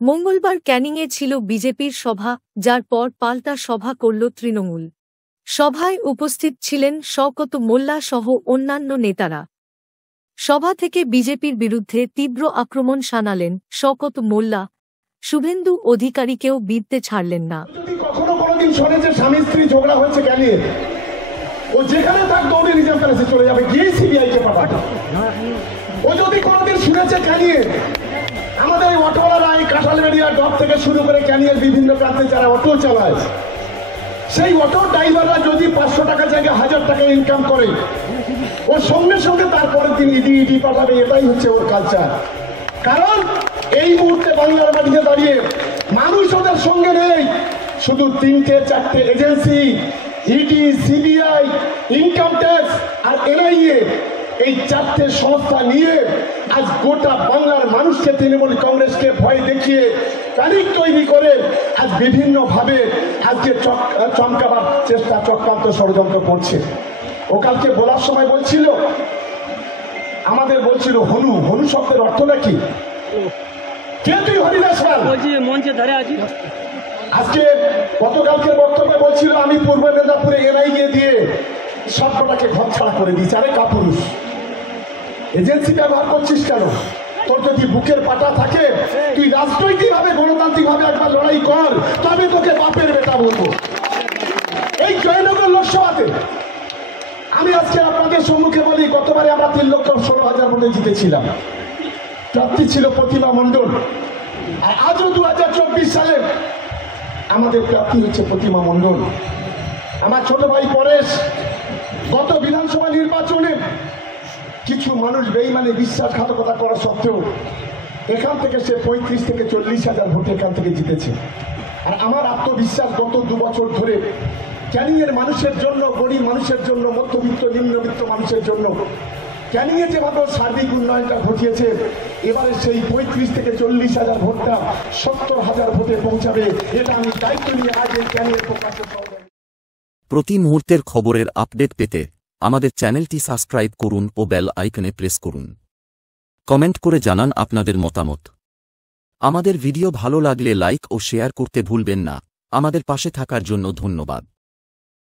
মঙ্গলবার ক্যানিংয়ে ছিল বিজেপির সভা, যার পর পাল্টা সভা করল তৃণমূল। সভায় উপস্থিত ছিলেন শওকত মোল্লা সহ অন্যান্য নেতারা। সভা থেকে বিজেপির বিরুদ্ধে তীব্র আক্রমণ শানালেন শওকত মোল্লা। শুভেন্দু অধিকারীকেও বিঁধতে ছাড়লেন না। কখনো কোনোদিন শুনেছে স্বামী স্ত্রী ঝগড়া হয়েছে ক্যানিংয়ে, ও যেখানে থাক দৌড়ে রিজার্ভ প্যালেসে চলে যাবে, গিয়ে সিবিআই কে পাঠাবে। ও যদি কোনোদিন শুনেছে ক্যানিংয়ে আমাদের এই অটোওয়ালারা এই কাঁঠালবেড়িয়া ডক থেকে শুরু করে ক্যানিংয়ের বিভিন্ন প্রান্তে যারা অটো চালায়, সেই অটো ড্রাইভাররা যদি 500 টাকার জায়গায় 1000 টাকা ইনকাম করে, ও সঙ্গে সঙ্গে তারপরের দিন ইডি পাঠাবে। এটাই হচ্ছে ওর কালচার। কারণ এই মুহূর্তে বাংলার মাটিতে দাঁড়িয়ে মানুষ ওদের সঙ্গে নেই। শুধু 3-4টে agency, ED, CBI, income tax আর এনআইএ, এই 4টে সংস্থা নিয়ে আজ গোটা বাংলার মানুষকে, তৃণমূল কংগ্রেসকে ভয় দেখিয়ে প্যানিক তৈরি করে আজ বিভিন্ন ভাবে আজকে চমকাবার চেষ্টা, চক্রান্ত, ষড়যন্ত্র করছে। ও কালকে বলার সময় বলছিল, আমাদের বলছিল হনু। হনু শব্দের অর্থ নাকি? কে তুই হরিদাস পাল? মঞ্চে ধরে আছি। আজকে গতকালকে বক্তব্যে বলছিল আমি পূর্ব মেদিনীপুরে এনআইএ দিয়ে সবকটাকে ঘর ছাড়া করে দিয়েছি। আরে কাপুরুষ, এজেন্সি ব্যবহার করছিস কেন? তোর যদি বুকের পাটা থাকে, তুই রাজনৈতিক ভাবে, গণতান্ত্রিক ভাবে একবার লড়াই কর, তবে তোকে বাপের বেটা বলবো। এই জয়নগর লোকসভাতে আমি আজকে আপনাদের সম্মুখে বলি, গতবারে আমরা 3,16,000 ভোটে জিতেছিলাম। প্রার্থী ছিল প্রতিমা মণ্ডল, আর আজও 2024 সালে আমাদের প্রার্থী হচ্ছে প্রতিমা মণ্ডল। আমার ছোট ভাই পরেশ গত বিধানসভা নির্বাচনে কিছু মানুষ বেইমানে বিশ্বাসঘাতকতা করা সত্ত্বেও এখান থেকে সে 35 থেকে 40,000 ভোটে এখান থেকে জিতেছে। আর আমার আত্মবিশ্বাস গত 2 বছর ধরে ক্যানিংয়ের মানুষের জন্য, গরিব মানুষের জন্য, মধ্যবিত্ত নিম্নবিত্ত মানুষের জন্য ক্যানিংয়ে যেভাবে সার্বিক উন্নয়নটা ঘটিয়েছে, এবারে সেই 35 থেকে 40,000 ভোটটা 70,000 ভোটে পৌঁছাবে। এটা আমি দায়িত্ব নিয়ে আজ এই ক্যানিংয়ের প্রকাশ্য সভায়। প্রতি মুহূর্তের খবরের আপডেট পেতে আমাদের চ্যানেলটি সাবস্ক্রাইব করুন ও বেল আইকনে প্রেস করুন। কমেন্ট করে জানান আপনাদের মতামত। আমাদের ভিডিও ভালো লাগলে লাইক ও শেয়ার করতে ভুলবেন না। আমাদের পাশে থাকার জন্য ধন্যবাদ।